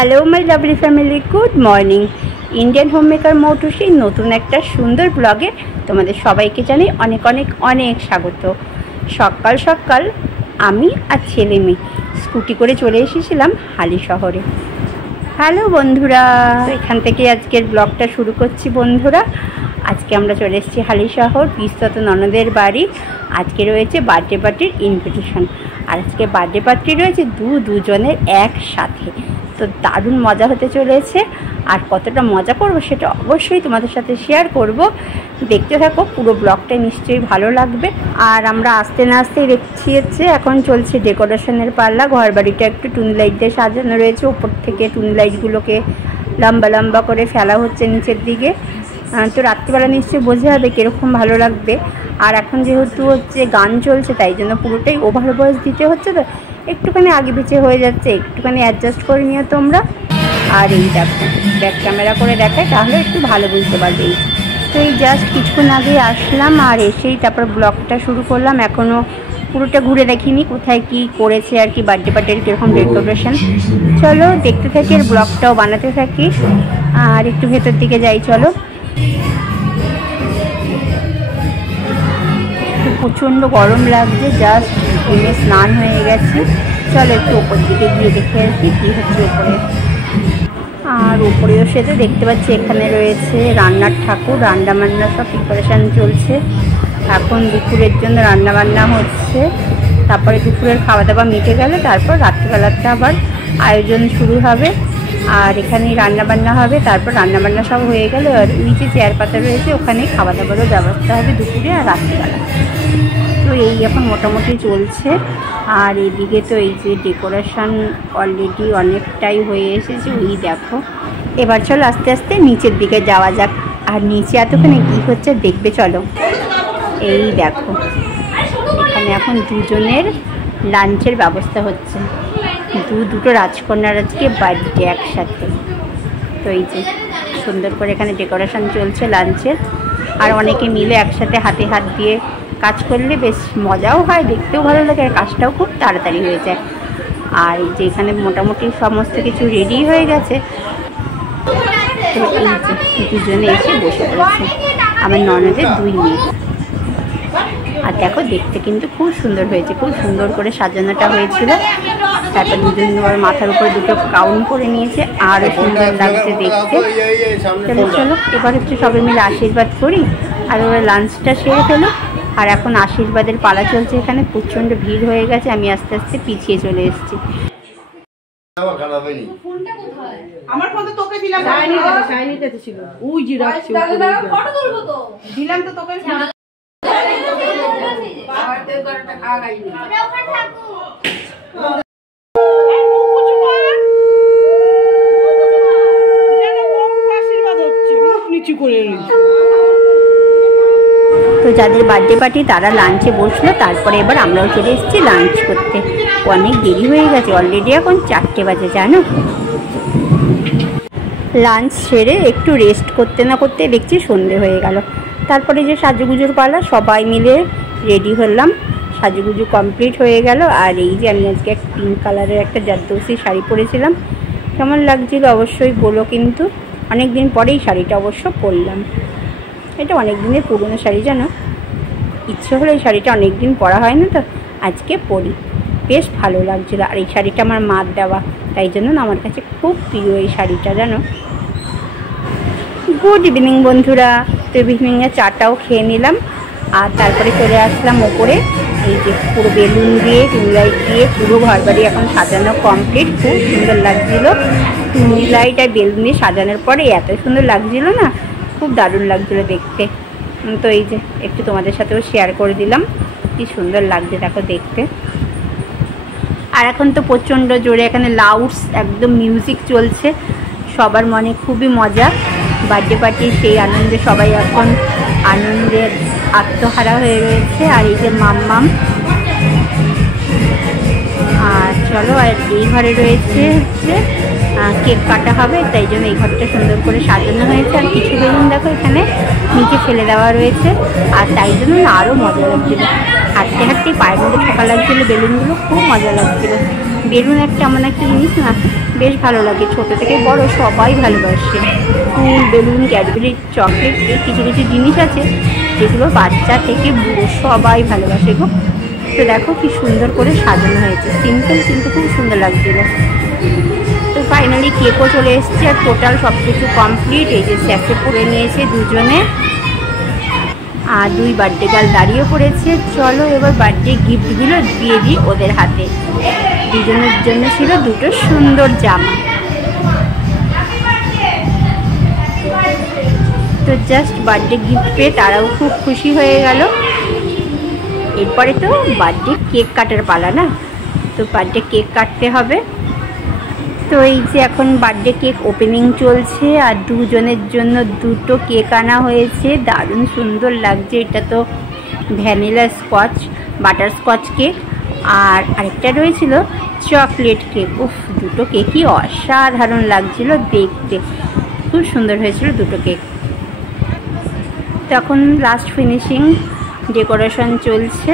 Hello my lovely family, good morning. Indian homemaker Moutushi নতুন একটা সুন্দর ব্লগে তোমাদের সবাইকে জানাই অনেক অনেক অনেক স্বাগত। সকাল সকাল আমি আর ছেলে মেয়ে স্কুটি করে চলে এসেছিলাম হালি শহরে। হ্যালো বন্ধুরা, এখান থেকে আজকের ব্লগটা শুরু করছি বন্ধুরা। আজকে আমরা চলে এসেছি হালি শহর, পিস্তত ননদের বাড়ি। আজকে রয়েছে বার্থডে পার্টির ইনভিটেশন, আর আজকে বার্থডে পার্টি রয়েছে দুজনের একসাথে। তো দারুণ মজা হতে চলেছে, আর কতটা মজা করব সেটা অবশ্যই তোমাদের সাথে শেয়ার করব। দেখতে থাকো, পুরো ব্লগটা নিশ্চয়ই ভালো লাগবে। আর আমরা আস্তে না আসতেই দেখছি হচ্ছে এখন চলছে ডেকোরেশনের পাল্লা। ঘর বাড়িটা একটু টুনি লাইট দিয়ে সাজানো রয়েছে, ওপর থেকে টুনি লাইটগুলোকে লম্বা লম্বা করে ফেলা হচ্ছে নিচের দিকে। তো রাত্রিবেলা নিশ্চয়ই বোঝা যাবে কীরকম ভালো লাগবে। আর এখন যেহেতু হচ্ছে গান চলছে, তাই জন্য পুরোটাই ওভার ভয়েস দিতে হচ্ছে, তো একটুখানি আগে পিছিয়ে হয়ে যাচ্ছে, একটুখানি অ্যাডজাস্ট করে নিও তোমরা। আর এই দেখো, ব্যাক ক্যামেরা করে দেখায় তাহলে একটু ভালো বুঝতে পারবে। তো এই জাস্ট কিছুক্ষণ আগে আসলাম, আর এসেই তারপর ব্লগটা শুরু করলাম। এখনও পুরোটা ঘুরে দেখিনি কোথায় কি করেছে আর কি, বার্থডে পার্টির কীরকম ডেকোরেশন। চলো দেখতে থাকি, আর ব্লগটাও বানাতে থাকি। আর একটু ভেতর দিকে যাই, চলো। প্রচণ্ড গরম লাগছে, জাস্ট ঘুমে স্নান হয়ে গেছে। চলো একটু ওপর দিকে গিয়ে দেখে আর কি কী হচ্ছে ওপরে। আর উপরেও সেটা দেখতে পাচ্ছি এখানে রয়েছে রান্নার ঠাকুর, রান্নাবান্না সব প্রিপারেশান চলছে। এখন দুপুরের জন্য রান্নাবান্না হচ্ছে, তারপরে দুপুরের খাওয়া দাওয়া মিটে গেলে তারপর রাত্রিবেলাতে আবার আয়োজন শুরু হবে। আর এখানেই রান্নাবান্না হবে, তারপর রান্নাবান্না সব হয়ে গেলে আর নিচে চেয়ার পাতা রয়েছে, ওখানেই খাওয়া দাওয়ারও ব্যবস্থা হবে দুপুরে আর রাত্রিবেলা। তো এই এখন মোটামুটি চলছে। আর এদিকে তো এই যে ডেকোরেশন অলরেডি অনেকটাই হয়ে এসেছে, ওই দেখো। এবার চলো আস্তে আস্তে নিচের দিকে যাওয়া যাক, আর নিচে এতখানি কী হচ্ছে দেখবে চলো। এই দেখো, এখানে এখন দুজনের লাঞ্চের ব্যবস্থা হচ্ছে। দুটো রাজকন্যার আজকে বার্থডে একসাথে। তো এই যে সুন্দর করে এখানে ডেকোরেশন চলছে লাঞ্চের। আর অনেকে মিলে একসাথে হাতে হাত দিয়ে কাজ করলে বেশ মজাও হয়, দেখতেও ভালো লাগে, আর কাজটাও খুব তাড়াতাড়ি হয়ে যায়। আর এই যে এখানে মোটামুটি সমস্ত কিছু রেডি হয়ে গেছে। তো এই যে দুজনে এসে বসে পড়েছে, আমার ননদের দুই মেয়ে। আর দেখো দেখতে কিন্তু খুব সুন্দর হয়েছে, খুব সুন্দর করে সাজানোটা হয়েছিল। তারপর দুজন মাথার উপরে দুটো গাউন করে নিয়েছে, আরও সুন্দর লাগছে দেখতে। চলো চলো এবার হচ্ছে সবাই মিলে আশীর্বাদ করি, আর ওরা লাঞ্চটা সেরে ফেলো। আর এখন আশীর্বাদের পালা চলছে, এখানে প্রচণ্ড ভিড় হয়ে গেছে। আমি আস্তে আস্তে পিছিয়ে চলে এসেছি। আমার ফোন তো তোকে দিলাম, শাইনিতে ছিল ওই যে রাখছি, ফটো তুলবো তো দিলাম তো তোকে। বাবার তো একটা খাওয়া গাইনি, ওটা ওখানে থাকো। তো যাদের বার্থডে পার্টি তারা লাঞ্চে বসলো, তারপরে এবার আমরাও চলে এসেছি লাঞ্চ করতে। অনেক দেরি হয়ে গেছে, অলরেডি এখন 4টে বাজে জানো। লাঞ্চ সেরে একটু রেস্ট করতে না করতে দেখছি সন্ধে হয়ে গেল। তারপরে যে সাজুগুজুর পালা, সবাই মিলে রেডি হলাম, সাজুগুজু কমপ্লিট হয়ে গেল। আর এই যে আমি আজকে এক পিঙ্ক কালারের একটা জারদৌসি শাড়ি পরেছিলাম, কেমন লাগছিল অবশ্যই বলো। কিন্তু অনেক দিন পরেই শাড়িটা অবশ্য পরলাম, এটা অনেক দিনের পুরনো শাড়ি জানো। ইচ্ছে হলো এই শাড়িটা অনেক দিন পরা হয় না, তো আজকে পরি, বেশ ভালো লাগছিলো। আর এই শাড়িটা আমার মার দেওয়া, তাই জন্য আমার কাছে খুব প্রিয় এই শাড়িটা জানো। গুড ইভিনিং বন্ধুরা। তো ইভিনিংয়ে চাটাও খেয়ে নিলাম, আর তারপরে চলে আসলাম ওপরে। এই যে পুরো বেলুন দিয়ে টুনি লাইট দিয়ে পুরো ঘর বাড়ি এখন সাজানো কমপ্লিট, খুব সুন্দর লাগছিলো। টুনি লাইট আর বেলুন দিয়ে সাজানোর পরে এত সুন্দর লাগছিলো না, খুব দারুণ লাগছিলো দেখতে। তো এই যে একটু তোমাদের সাথেও শেয়ার করে দিলাম, কি সুন্দর লাগছে দেখো দেখতে। আর এখন তো প্রচণ্ড জোরে এখানে লাউডস একদম মিউজিক চলছে, সবার মনে খুবই মজা। বার্থডে পার্টির সেই আনন্দে সবাই এখন আনন্দের আত্মহারা হয়ে রয়েছে। আর এই যে মাম্মাম, আর চলো। আর এই ঘরে রয়েছে হচ্ছে কেক কাটা হবে, তাই জন্য এই ঘরটা সুন্দর করে সাজানো হয়েছে। আর কিছু বেলুন দেখো এখানে নিচে ফেলে দেওয়া রয়েছে, আর তাই জন্য আরও মজা লাগছিলো। হাঁটতে হাঁটতে পায়ের মধ্যে ঠোকা লাগছিলো বেলুনগুলো, খুব মজা লাগছিলো। বেলুন একটা এমন একটা জিনিস না, বেশ ভালো লাগে, ছোট থেকে বড় সবাই ভালোবাসে। ফুল, বেলুন, ক্যাডবেরি, চকলেট, এই কিছু কিছু জিনিস আছে যেগুলো বাচ্চা থেকে বুড়ো সবাই ভালোবাসে গো। তো দেখো কি সুন্দর করে সাজানো হয়েছে, সিম্পল কিন্তু খুব সুন্দর লাগছিল। তো ফাইনালি কেকও চলে এসছে আর টোটাল সব কিছু কমপ্লিট। এই যে স্যাফে পরে নিয়েছে দুজনে, আর 2 বার্থডে গার্ল দাঁড়িয়ে পড়েছে। চলো এবার বার্থডে গিফটগুলো দিয়ে দিই ওদের হাতে। দুজনের জন্য ছিল 2টো সুন্দর জামা। তো জাস্ট বার্থডে গিফট পেয়ে তারাও খুব খুশি হয়ে গেল। এরপরে তো বার্থডে কেক কাটার পালা না, তো বার্থডে কেক কাটতে হবে। তো এই যে এখন বার্থডে কেক ওপেনিং চলছে, আর দুজনের জন্য 2টো কেক আনা হয়েছে। দারুণ সুন্দর লাগছে। এটা তো vanilla scotch butterscotch cake, আর আরেকটা রয়েছিল চকলেট কেক। উফ, 2টো কেকই অসাধারণ লাগছিল দেখতে, খুব সুন্দর হয়েছিল 2টো কেক। তখন লাস্ট ফিনিশিং ডেকোরেশন চলছে।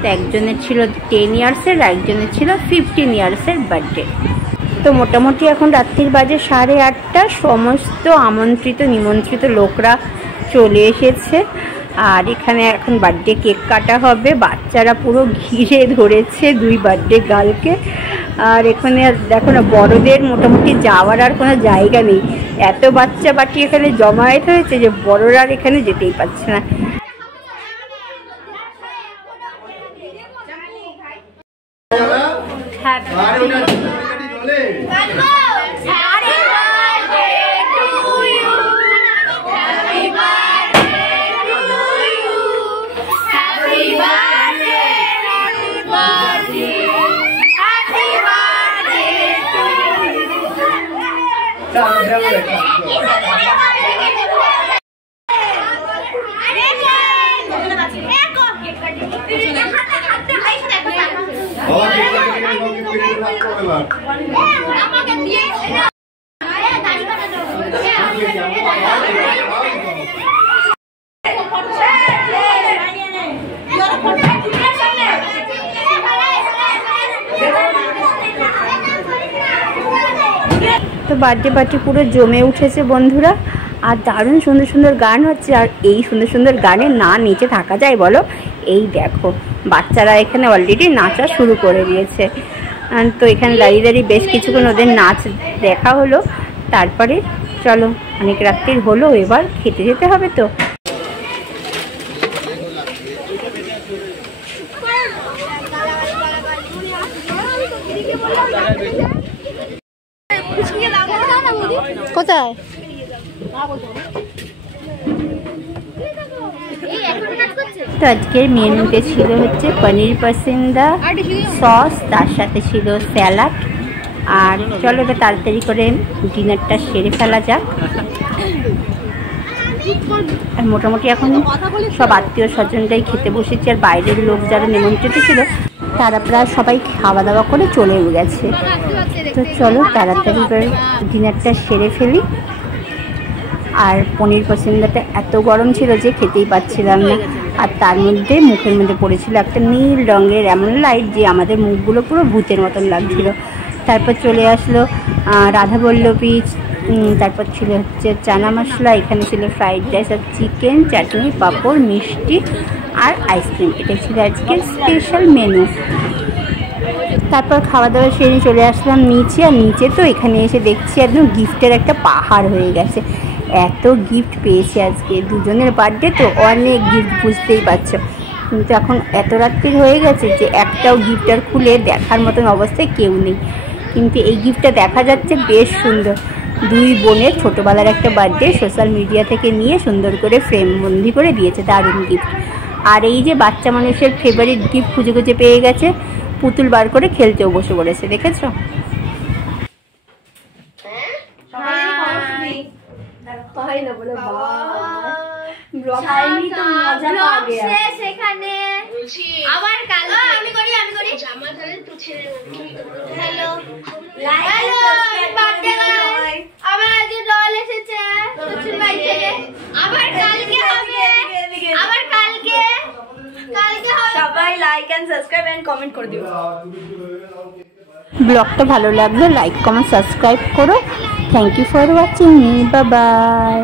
তো একজনের ছিল 10 ইয়ার্সের, একজনের ছিল 15 ইয়ার্সের বার্থডে। তো মোটামুটি এখন রাত্রির বাজে 8:30। সমস্ত আমন্ত্রিত নিমন্ত্রিত লোকরা চলে এসেছে, আর এখানে এখন বার্থডে কেক কাটা হবে। বাচ্চারা পুরো ঘিরে ধরেছে 2 বার্থডে গার্লকে। আর এখানে দেখো না, বড়দের মোটামুটি যাওয়ার আর কোনো জায়গা নেই, এত বাচ্চা বাটি এখানে জমায়েত হয়েছে যে বড়রা আর এখানে যেতেই পারছে না। তো বার্থডে পার্টি পুরো জমে উঠেছে বন্ধুরা, আর দারুণ সুন্দর সুন্দর গান হচ্ছে। আর এই সুন্দর সুন্দর গানে না নিচে থাকা যায় বলো? এই দেখো বাচ্চারা এখানে অলরেডি নাচা শুরু করে দিয়েছে। তো এখানে দাঁড়িয়ে দাঁড়িয়ে বেশ কিছুক্ষণ ওদের নাচ দেখা হলো। তারপরে চলো, অনেক রাত্রির হলো, এবার খেতে যেতে হবে। তো কোথায়? তো আজকের মেনুতে ছিল হচ্ছে পনির পাসিন্দা সস, তার সাথে ছিল স্যালাড। আর চলো এটা তাড়াতাড়ি করে ডিনারটা সেরে ফেলা যাক। আর মোটামুটি এখন সব আত্মীয় স্বজনরাই খেতে বসেছে, আর বাইরের লোক যারা নিমন্ত্রিত ছিল তারা প্রায় সবাই খাওয়া দাওয়া করে চলেও গেছে। তো চলো তাড়াতাড়ি করে ডিনারটা সেরে ফেলি। আর পনির পছন্দটা এত গরম ছিল যে খেতেই পাচ্ছিলাম না, আর তার মধ্যে মুখের মধ্যে পড়েছিল একটা নীল রঙের এমন লাইট যে আমাদের মুখগুলো পুরো ভূতের মতন লাগছিল। তারপর চলে আসলো রাধাবল্লভী, তারপর ছিল হচ্ছে চানা মশলা, এখানে ছিল ফ্রাইড রাইস আর চিকেন, চাটনি, পাঁপড়, মিষ্টি আর আইসক্রিম। এটা ছিল আজকের স্পেশাল মেনু। তারপর খাওয়া দাওয়া সেরে চলে আসলাম নিচে, আর নিচে তো এখানে এসে দেখছি একদম গিফটের একটা পাহাড় হয়ে গেছে। এত গিফট পেয়েছি আজকে, দুজনের বার্থডে তো অনেক গিফট, বুঝতেই পারছো। কিন্তু এখন এত রাত্রি হয়ে গেছে যে একটাও গিফট আর খুলে দেখার মতন অবস্থায় কেউ নেই। কিন্তু এই গিফটটা দেখা যাচ্ছে বেশ সুন্দর। 2 বোনের ছোটোবেলার একটা বার্থডে সোশ্যাল মিডিয়া থেকে নিয়ে সুন্দর করে ফ্রেম বন্দি করে দিয়েছে, দারুণ গিফট। আর এই যে বাচ্চা মানুষের ফেভারিট গিফট খুঁজে খুঁজে পেয়ে গেছে, পুতুল বার করে খেলতেও বসে পড়েছে, দেখেছো? সবাই like and subscribe and comment করে দিও। ব্লগটা ভালো লাগলে লাইক কমেন্ট সাবস্ক্রাইব করো। Thank you for watching, bye by.